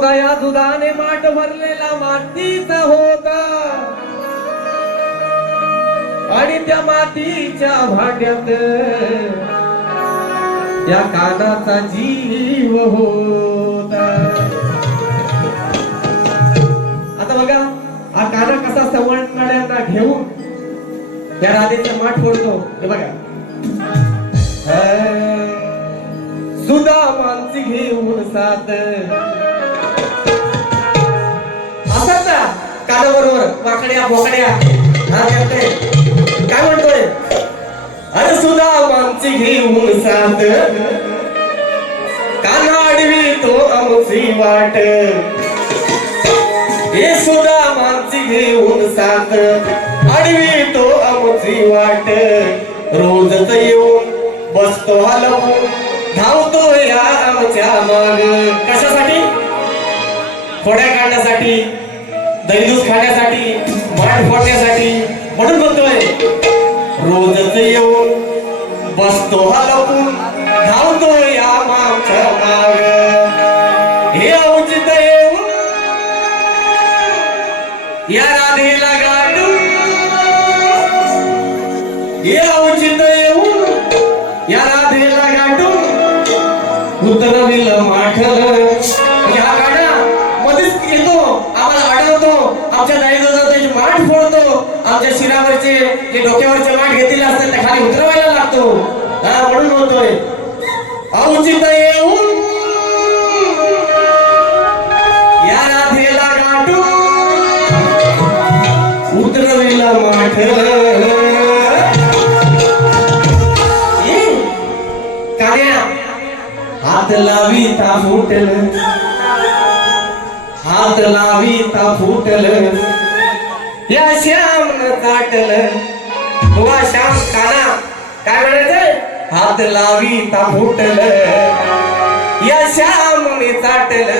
यशोदा या दुधाने माठ भरलेला मातीचा होता आणि त्या मातीच्या भाट्यात त्या कानाचा जीव होता. आता बघा हा काना कसा सवंगड्यांना घेऊन त्या राधेचा माठ फोडतो. हे बघा. सुदामांची घेऊन साथ काना बरोबर वाकड्या बोकड्या. हा करते काय म्हणतोय? अरे सुद्धा मानसी घेऊन साथ. काना आडवी तो आमची वाट. हे सुद्धा मानसी घेऊन साथ. आडवी तो आमची वाट. रोजच येऊन बसतो हलवून धावतो या आमच्या माग. कशासाठी? खोड्या काढण्यासाठी दैदूस खाण्यासाठी माठ फोडण्यासाठी म्हणून म्हणतोय रोजच येऊन बसतो हलवून धावतो या आमच्या माग. हे औचित येऊ या राधेला गाडू हे औचित येऊ या आमच्या जे डोक्यावरचे माठ घेतलेले असतात त्या खाली उतरवायला लागतो. हा म्हणून म्हणतोय. औचित येऊन या उतरविला माठ. हात लावी ता फुटल. हात लावी ता फुटल. या श्याम काटल. वा श्याम काना काय म्हणायचं? हात लावी ता फुटल. या श्याम चाटल.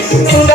Thank you.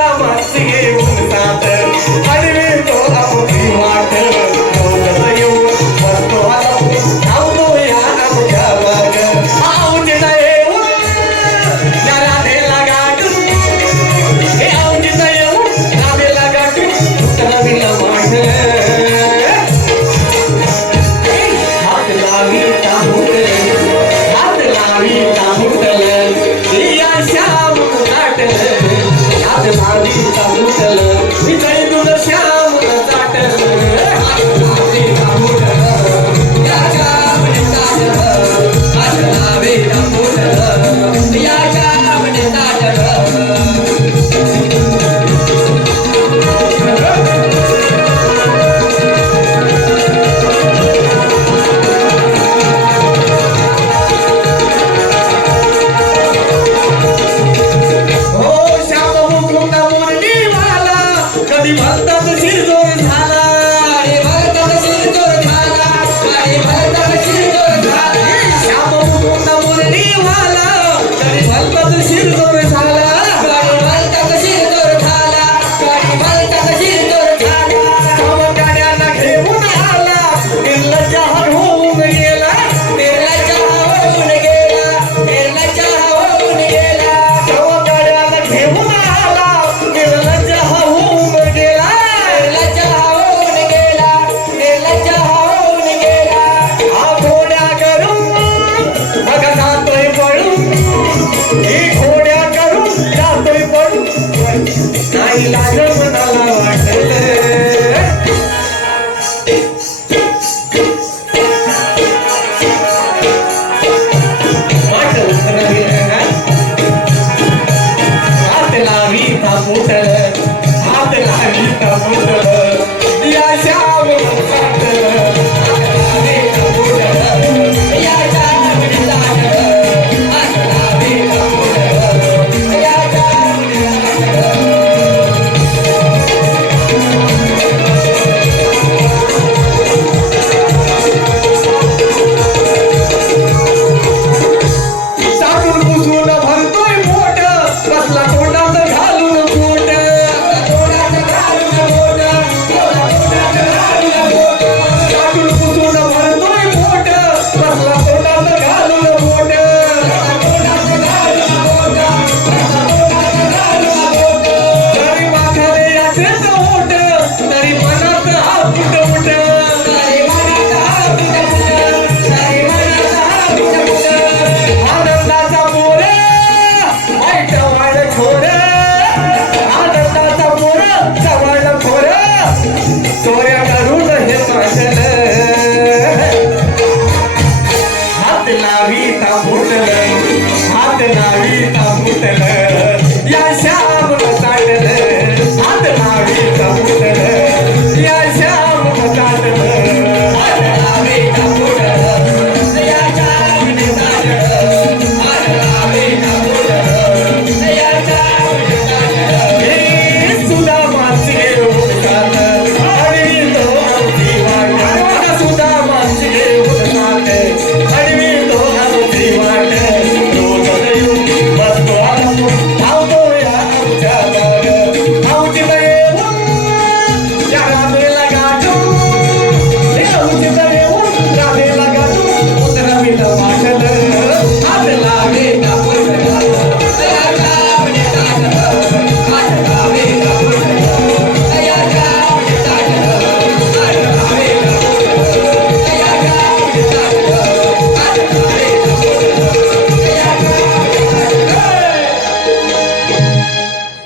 நாவி தான் போட்டல மாத்த நாவி.